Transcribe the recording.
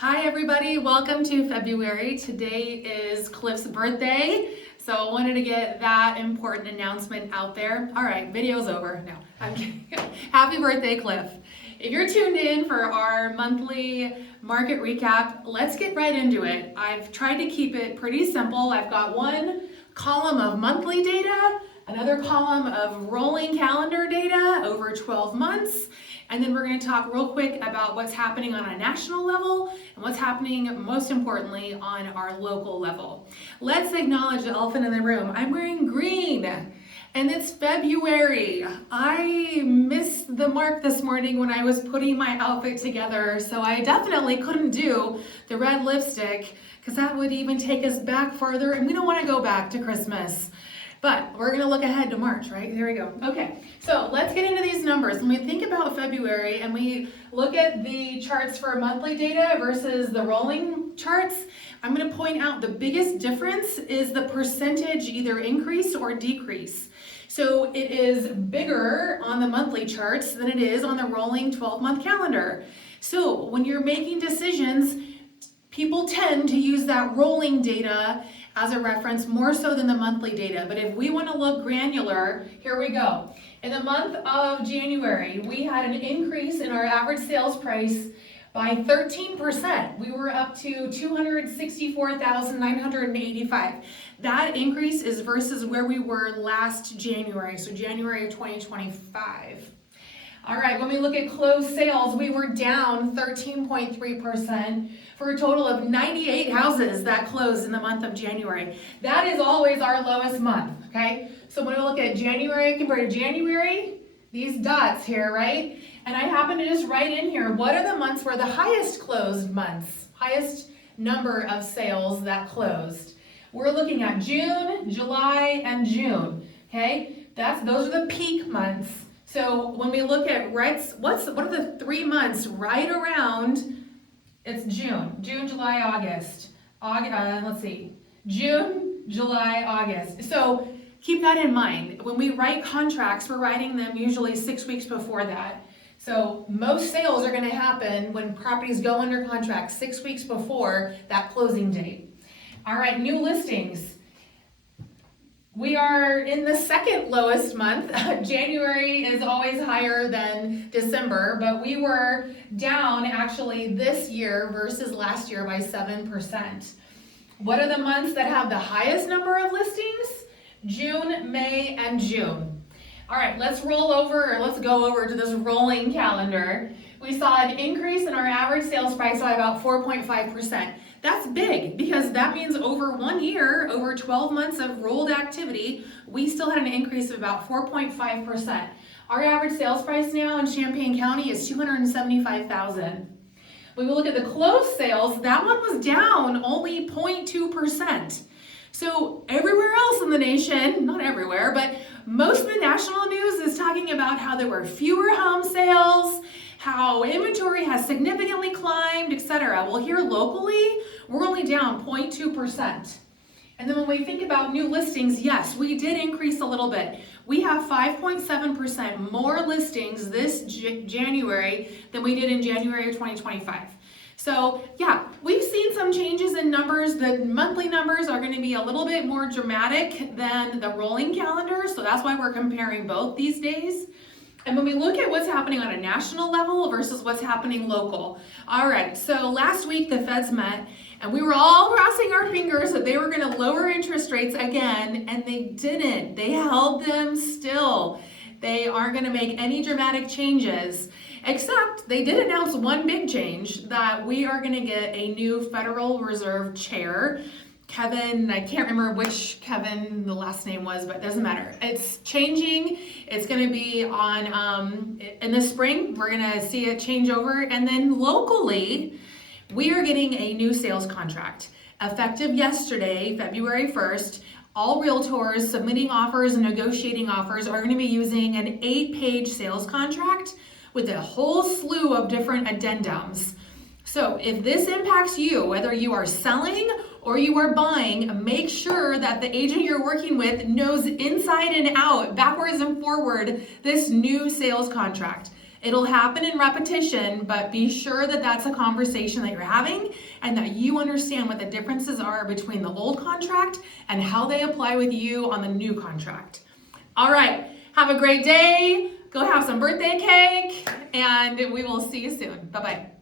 Hi everybody, welcome to February. Today is Cliff's birthday, so I wanted to get that important announcement out there. All right, video's over. No, I'm kidding. Happy birthday, Cliff. If you're tuned in for our monthly market recap, let's get right into it. I've tried to keep it pretty simple. I've got one column of monthly data, another column of rolling calendar data over 12 months, and then we're going to talk real quick about what's happening on a national level and what's happening, most importantly, on our local level. Let's acknowledge the elephant in the room. I'm wearing green, and it's February. I missed the mark this morning when I was putting my outfit together, so I definitely couldn't do the red lipstick because that would even take us back farther, and we don't want to go back to Christmas. But we're going to look ahead to March, right? There we go. Okay, so let's get into these numbers. When we think about February and we look at the charts for monthly data versus the rolling charts, I'm going to point out the biggest difference is the percentage either increase or decrease. So it is bigger on the monthly charts than it is on the rolling 12-month calendar. So when you're making decisions, people tend to use that rolling data as a reference more so than the monthly data. But if we want to look granular, here we go. In the month of January, we had an increase in our average sales price by 13%. We were up to $264,985. That increase is versus where we were last January, so January of 2025. All right, when we look at closed sales, we were down 13.3% for a total of 98 houses that closed in the month of January. That is always our lowest month, okay? So when we look at January compared to January, these dots here, right? And I happen to just write in here, what are the months where the highest closed months, highest number of sales that closed? We're looking at June, July, and June, okay? Those are the peak months. So when we look at what are the 3 months right around? It's June, July, August. Let's see, June, July, August. So keep that in mind. When we write contracts, we're writing them usually 6 weeks before that. So most sales are going to happen when properties go under contract 6 weeks before that closing date. All right, new listings. We are in the second lowest month. January is always higher than December, but we were down actually this year versus last year by 7%. What are the months that have the highest number of listings? June, May, and June. All right, let's go over to this rolling calendar. We saw an increase in our average sales price by about 4.5%. That's big because that means over 1 year, over 12 months of rolled activity, we still had an increase of about 4.5%. Our average sales price now in Champaign County is $275,000. When we look at the closed sales, that one was down only 0.2%. So everywhere else in the nation, not everywhere, but most of the national news is talking about how there were fewer home sales, how inventory has significantly climbed, etc. Well, here locally, we're only down 0.2%. And then when we think about new listings, yes, we did increase a little bit. We have 5.7% more listings this January than we did in January of 2025. So yeah, we've seen some changes in numbers. The monthly numbers are going to be a little bit more dramatic than the rolling calendar, so that's why we're comparing both these days. And when we look at what's happening on a national level versus what's happening local. All right, so last week the feds met and we were all crossing our fingers that they were going to lower interest rates again, and they didn't. They held them still. They aren't going to make any dramatic changes, except they did announce one big change, that we are going to get a new Federal Reserve chair. Kevin, I can't remember which Kevin the last name was, but it doesn't matter. It's changing. It's going to be on in the spring. We're going to see it change over. And then locally, we are getting a new sales contract. Effective yesterday, February 1st, all realtors submitting offers and negotiating offers are going to be using an 8-page sales contract with a whole slew of different addendums. So if this impacts you, whether you are selling or you are buying, make sure that the agent you're working with knows inside and out, backwards and forward, this new sales contract. It'll happen in repetition, but be sure that that's a conversation that you're having and that you understand what the differences are between the old contract and how they apply with you on the new contract. All right, have a great day. Go have some birthday cake, and we will see you soon. Bye-bye.